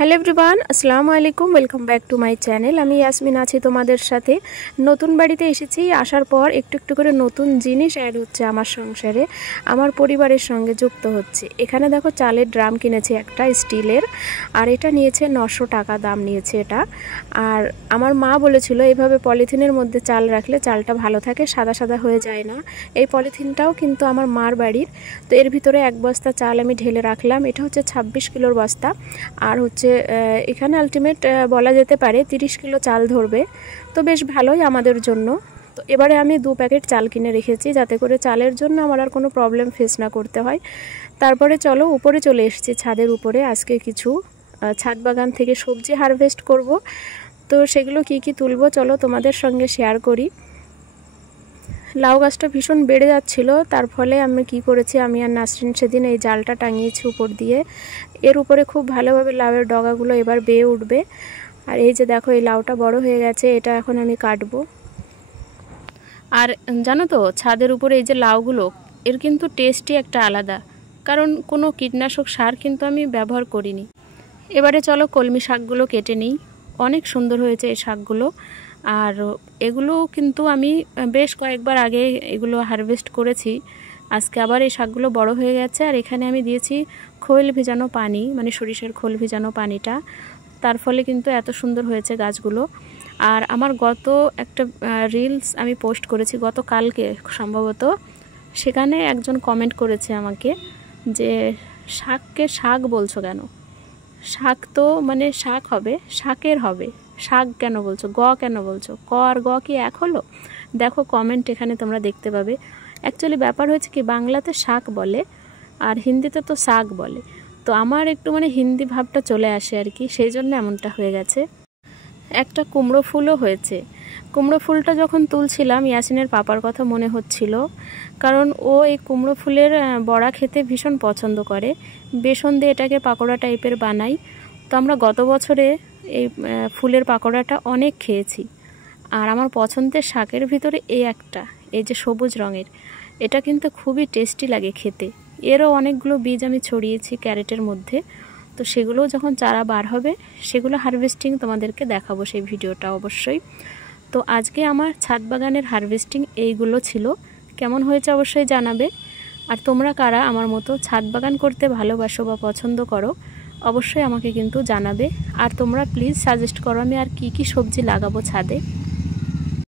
Hello everyone, আসসালামু আলাইকুম। Welcome back to my channel. আমি ইয়াসমিন আছি তোমাদের সাথে। নতুন বাড়িতে এসেছি, আসার পর একটু একটু করে নতুন জিনিস অ্যাড হচ্ছে আমার সংসারে, আমার পরিবারের সঙ্গে যুক্ত হচ্ছে। এখানে দেখো চালের ড্রাম কিনেছি একটা স্টিলের, আর এটা নিয়েছে 900 টাকা দাম নিয়েছে এটা। আর আমার মা বলেছিল এইভাবে পলিথিনের মধ্যে চাল রাখলে চালটা ভালো থাকে, সাদা সাদা হয়ে যায় না। এই পলিথিনটাও কিন্তু আমার মার বাড়ির। তো এর ভিতরে এক বস্তা চাল আমি ঢেলে রাখলাম। এটা হচ্ছে 26 কিলোর বস্তা, আর হচ্ছে এখানে আলটিমেট বলা যেতে পারে 30 কিলো চাল ধরবে। তো বেশ ভালোই আমাদের জন্য। তো এবারে আমি 2 প্যাকেট চাল কিনে রেখেছি, যাতে করে চালের জন্য আমার আর কোনো প্রবলেম ফেস না করতে হয়। তারপরে চলো উপরে চলে এসেছি, ছাদের উপরে। আজকে কিছু ছাদ বাগান থেকে সবজি হারভেস্ট করব। তো সেগুলো কি কি তুলবো চলো তোমাদের সঙ্গে শেয়ার করি। লাউ গাছটা ভীষণ বেড়ে যাচ্ছিল, তার ফলে আমি কি করেছি, আমি আর নাসরিন সেদিন এই জালটা টাঙিয়েছি উপর দিয়ে। এর উপরে খুব ভালোভাবে লাউয়ের ডগাগুলো এবার বেয়ে উঠবে। আর এই যে দেখো, এই লাউটা বড় হয়ে গেছে, এটা এখন আমি কাটবো। আর জানো তো, ছাদের উপরে এই যে লাউগুলো, এর কিন্তু টেস্টই একটা আলাদা, কারণ কোনো কীটনাশক সার কিন্তু আমি ব্যবহার করিনি। এবারে চলো কলমি শাকগুলো কেটে নিই। অনেক সুন্দর হয়েছে এই শাকগুলো। আর এগুলো কিন্তু আমি বেশ কয়েকবার আগে এগুলো হারভেস্ট করেছি। আজকে আবার এই শাকগুলো বড় হয়ে গেছে। আর এখানে আমি দিয়েছি খোল ভিজানো পানি, মানে সরিষার খোল ভিজানো পানিটা, তার ফলে কিন্তু এত সুন্দর হয়েছে গাছগুলো। আর আমার গত একটা রিলস আমি পোস্ট করেছি গতকালকে সম্ভবত, সেখানে একজন কমেন্ট করেছে আমাকে যে শাককে শাক বলছো কেন? শাক তো মানে শাক হবে, শাকের হবে, শাক কেন বলছো, গ কেন বলছো? ক আর গ কি এক হলো? দেখো কমেন্ট এখানে তোমরা দেখতে পাবে। অ্যাকচুয়ালি ব্যাপার হয়েছে কি, বাংলাতে শাক বলে আর হিন্দিতে তো শাক বলে। তো আমার একটু মানে হিন্দি ভাবটা চলে আসে আর কি, সেই জন্য এমনটা হয়ে গেছে। একটা কুমড়ো ফুলও হয়েছে। কুমড়ো ফুলটা যখন তুলছিলাম, ইয়াসিনের পাপার কথা মনে হচ্ছিল, কারণ ও এই কুমড়ো ফুলের বড়া খেতে ভীষণ পছন্দ করে। বেসন দিয়ে এটাকে পাকোড়া টাইপের বানাই। তো আমরা গত বছরে এই ফুলের পাকোড়াটা অনেক খেয়েছি। আর আমার পছন্দের শাকের ভিতরে এই যে সবুজ রঙের, এটা কিন্তু খুবই টেস্টি লাগে খেতে। এরও অনেকগুলো বীজ আমি ছড়িয়েছি ক্যারেটের মধ্যে। তো সেগুলো যখন চারা বার হবে, সেগুলো হারভেস্টিং তোমাদেরকে দেখাবো, সেই ভিডিওটা অবশ্যই। তো আজকে আমার ছাদ বাগানের হারভেস্টিং এইগুলো ছিল। কেমন হয়েছে অবশ্যই জানাবে। আর তোমরা কারা আমার মতো ছাদ বাগান করতে ভালোবাসো বা পছন্দ করো, অবশ্যই আমাকে কিন্তু জানাবে। আর তোমরা প্লিজ সাজেস্ট করো আমি আর কি কি সবজি লাগাবো ছাদে।